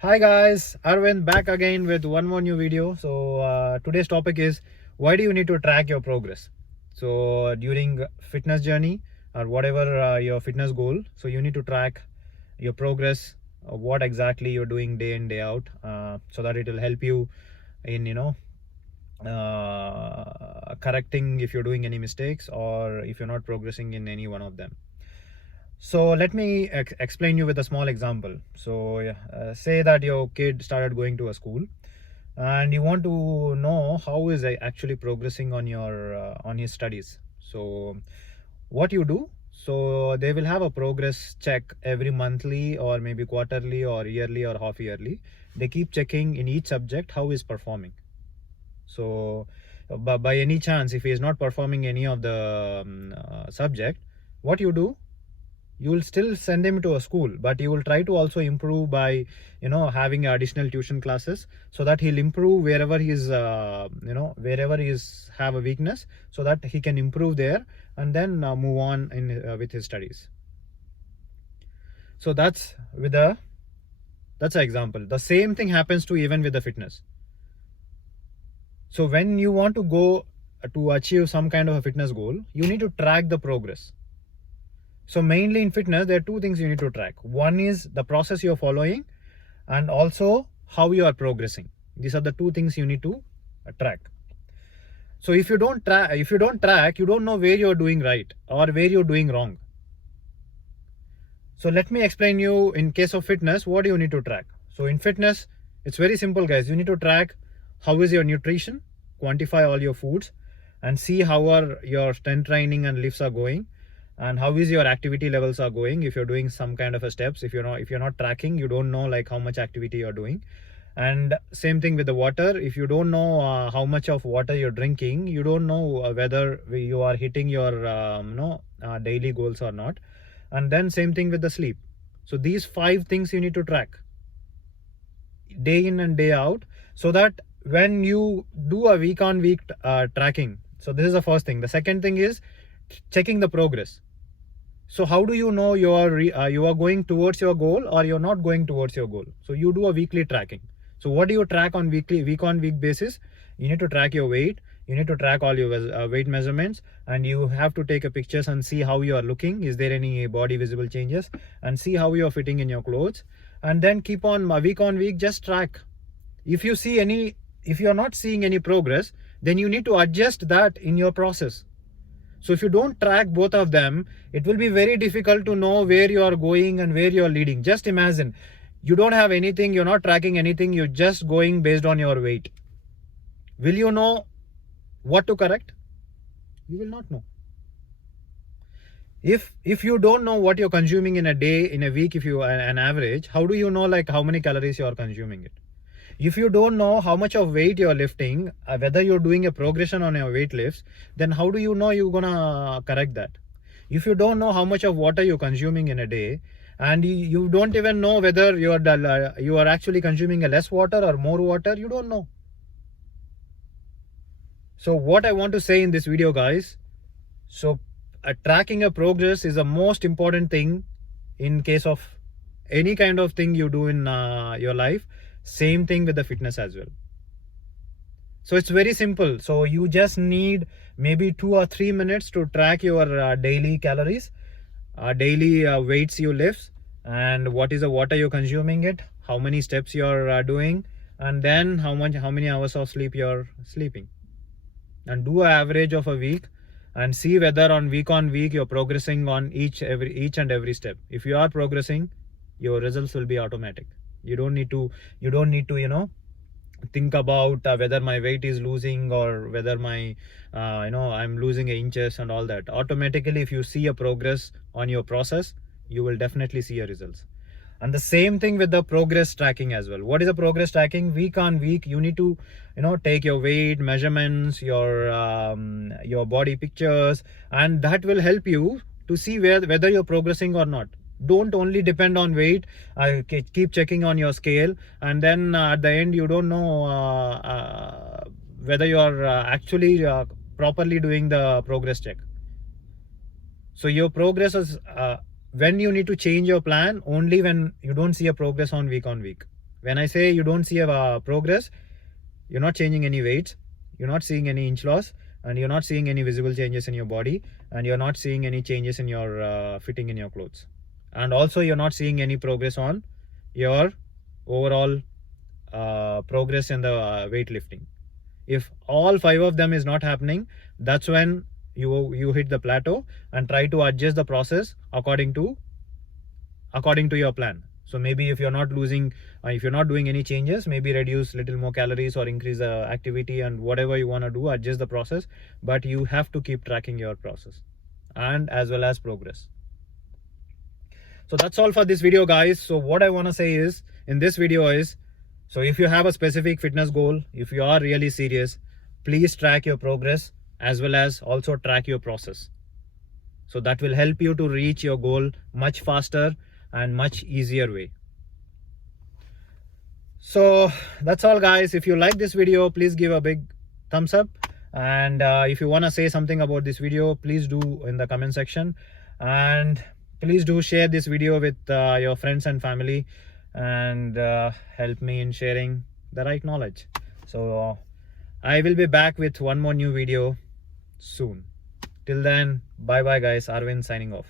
Hi guys, Arvind back again with one more new video. Today's topic is why do you need to track your progress? So during fitness journey or whatever your fitness goal, so you need to track your progress, what exactly you're doing day in day out, so that it will help you in correcting if you're doing any mistakes or if you're not progressing in any one of them. So let me explain you with a small example. Say that your kid started going to a school, and you want to know how is he actually progressing on his studies. So what you do? So they will have a progress check every monthly or maybe quarterly or yearly or half yearly. They keep checking in each subject how he's performing. So by any chance, if he is not performing any of the subject, what you do? You will still send him to a school, but you will try to also improve by having additional tuition classes, so that he'll improve wherever he's wherever he's have a weakness, so that he can improve there and then move on in with his studies. So that's an example. The same thing happens to even with the fitness. So when you want to go to achieve some kind of a fitness goal, you need to track the progress. So mainly in fitness, there are two things you need to track. One is the process you're following, and also how you are progressing. These are the two things you need to track. So if you don't track, you don't know where you're doing right or where you're doing wrong. So let me explain you in case of fitness, what do you need to track? So in fitness, it's very simple, guys. You need to track how is your nutrition, quantify all your foods, and see how are your strength training and lifts are going, and how is your activity levels are going. If you're doing some kind of a steps, if you're not tracking, you don't know like how much activity you're doing. And same thing with the water. If you don't know how much of water you're drinking, you don't know whether you are hitting your daily goals or not. And then same thing with the sleep. So these 5 things you need to track day in and day out, so that when you do a week on week tracking, so this is the first thing. The second thing is checking the progress. So how do you know you are going towards your goal or you're not going towards your goal? So you do a weekly tracking. So what do you track on week on week basis? You need to track your weight. You need to track all your weight measurements, and you have to take a pictures and see how you are looking. Is there any body visible changes? And see how you are fitting in your clothes. And then keep on week just track. If you are not seeing any progress, then you need to adjust that in your process. So if you don't track both of them, it will be very difficult to know where you are going and where you are leading. Just imagine, you don't have anything, you're not tracking anything, you're just going based on your weight. Will you know what to correct? You will not know. If you don't know what you're consuming in a day, in a week, if you an average, how do you know like how many calories you are consuming it? If you don't know how much of weight you're lifting, whether you're doing a progression on your weight lifts, then how do you know you're gonna correct that? If you don't know how much of water you're consuming in a day, and you don't even know whether you are actually consuming a less water or more water, you don't know. So what I want to say in this video, guys, so tracking your progress is the most important thing in case of any kind of thing you do in your life. Same thing with the fitness as well. So it's very simple. So you just need maybe 2 or 3 minutes to track your daily calories, daily weights you lift, and what is the water you're consuming it, how many steps you're doing, and then how many hours of sleep you're sleeping. And do an average of a week and see whether on week you're progressing on each and every step. If you are progressing, your results will be automatic. You don't need to think about whether my weight is losing or whether my I'm losing inches and all that. Automatically, if you see a progress on your process, you will definitely see your results. And the same thing with the progress tracking as well. What is a progress tracking? Week on week, you need to take your weight measurements, your body pictures, and that will help you to see whether you're progressing or not. Don't only depend on weight. Keep checking on your scale, and then at the end you don't know whether you are actually properly doing the progress check. So your progress is when you need to change your plan, only when you don't see a progress on week. When I say you don't see a progress, you're not changing any weights, you're not seeing any inch loss, and you're not seeing any visible changes in your body, and you're not seeing any changes in your fitting in your clothes, and also you're not seeing any progress on your overall progress in the weightlifting. If all 5 of them is not happening, that's when you hit the plateau and try to adjust the process according to your plan. So maybe if you're not losing, if you're not doing any changes, maybe reduce little more calories or increase the activity, and whatever you want to do, adjust the process. But you have to keep tracking your process and as well as progress. So that's all for this video, guys. So what I want to say is in this video is, so if you have a specific fitness goal, if you are really serious, please track your progress as well as also track your process. So that will help you to reach your goal much faster and much easier way. So that's all, guys. If you like this video, please give a big thumbs up, and if you want to say something about this video, please do in the comment section, and please do share this video with your friends and family, and help me in sharing the right knowledge. So I will be back with one more new video soon. Till then, bye bye, guys. Arvind signing off.